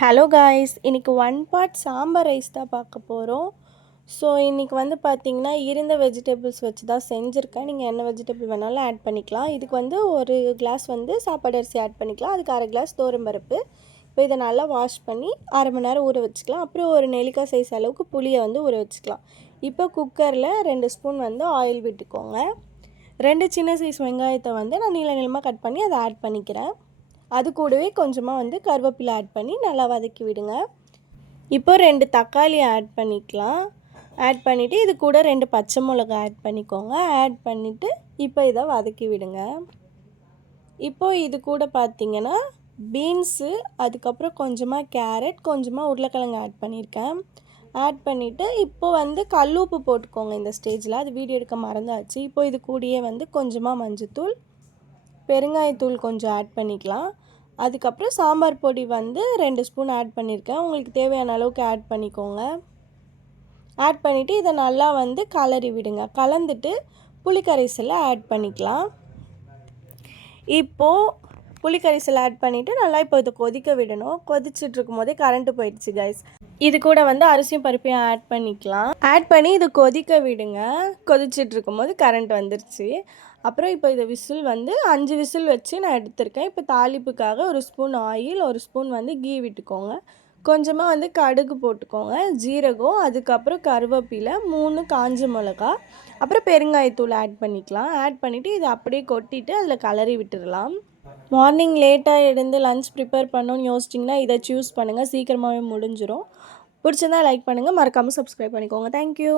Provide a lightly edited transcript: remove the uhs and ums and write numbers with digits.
Hello guys, இன்றைக்கி one part sambar rice தான் பார்க்க போகிறோம். ஸோ இன்றைக்கி வந்து பார்த்திங்கன்னா இருந்த வெஜிடபிள்ஸ் வச்சு தான் செஞ்சுருக்கேன். நீங்கள் என்ன வெஜிடபிள் வேணாலும் ஆட் பண்ணிக்கலாம். இதுக்கு வந்து ஒரு கிளாஸ் வந்து சாப்பாடு அரிசி ஆட் பண்ணிக்கலாம். அதுக்கு அரை கிளாஸ் பருப்பு. இப்போ இதை நல்லா வாஷ் பண்ணி அரை மணி நேரம் ஊற வச்சுக்கலாம். அப்புறம் ஒரு நெல்லிக்காய் சைஸ் அளவுக்கு புளியை வந்து ஊற வச்சுக்கலாம். இப்போ குக்கரில் 2 ஸ்பூன் வந்து ஆயில் விட்டுக்கோங்க. 2 சின்ன சைஸ் வெங்காயத்தை வந்து நான் நீளமாக கட் பண்ணி அதை ஆட் பண்ணிக்கிறேன். அது கூடவே கொஞ்சமாக வந்து கருவேப்பிலை ஆட் பண்ணி நல்லா வதக்கி விடுங்க. இப்போ 2 தக்காளி ஆட் பண்ணிக்கலாம். ஆட் பண்ணிவிட்டு இது கூட 2 பச்சை மிளகா ஆட் பண்ணிக்கோங்க. ஆட் பண்ணிவிட்டு இப்போ இதை வதக்கி விடுங்க. இப்போது இது கூட பார்த்திங்கன்னா பீன்ஸு, அதுக்கப்புறம் கொஞ்சமாக கேரட், கொஞ்சமாக உருளைக்கிழங்கு ஆட் பண்ணியிருக்கேன். ஆட் பண்ணிவிட்டு இப்போ வந்து கல்லுப்பு போட்டுக்கோங்க இந்த ஸ்டேஜில். அது வீடியோ எடுக்க மறந்தாச்சு. இப்போ இது கூடயே வந்து கொஞ்சமாக மஞ்சத்தூள், பெருங்காயத்தூள் கொஞ்சம் ஆட் பண்ணிக்கலாம். அதுக்கப்புறம் சாம்பார் பொடி வந்து 2 ஸ்பூன் ஆட் பண்ணியிருக்கேன். உங்களுக்கு தேவையான அளவுக்கு ஆட் பண்ணிக்கோங்க. ஆட் பண்ணிவிட்டு இதை நல்லா வந்து கலரி விடுங்க. கலந்துட்டு புளிக்கரைசலை ஆட் பண்ணிக்கலாம். இப்போது புளிக்கரைசல் ஆட் பண்ணிவிட்டு நல்லா இப்போ இதை கொதிக்க விடணும். கொதிச்சுட்ருக்கும் போதே கரண்ட்டு போயிடுச்சு கைஸ். இது கூட வந்து அரிசியும் பருப்பையும் ஆட் பண்ணிக்கலாம். ஆட் பண்ணி இது கொதிக்க விடுங்க. கொதிச்சிட்ருக்கும் போது கரண்ட் வந்துருச்சு. அப்புறம் இப்போ இதை விசில் வந்து 5 விசில் வச்சு நான் எடுத்திருக்கேன். இப்போ தாளிப்புக்காக ஒரு ஸ்பூன் ஆயில், ஒரு ஸ்பூன் வந்து கீ விட்டுக்கோங்க. கொஞ்சமாக வந்து கடுகு போட்டுக்கோங்க, ஜீரகம், அதுக்கப்புறம் கருவேப்பிலை, 3 காஞ்ச மிளகா, அப்புறம் பெருங்காயத்தூள் ஆட் பண்ணிக்கலாம். ஆட் பண்ணிவிட்டு இதை அப்படியே கொட்டிட்டு அதில் கலரி விட்டுடலாம். மார்னிங் லேட்டாக எழுந்து லன்ச் ப்ரிப்பேர் பண்ணணும்னு யோசிச்சிங்கன்னா இதை சூஸ் பண்ணுங்கள். சீக்கிரமாகவே முடிஞ்சிடும். பிடிச்சிருந்தா லைக் பண்ணுங்கள், மறக்காமல் சப்ஸ்கிரைப் பண்ணிக்கோங்க. தேங்க்யூ.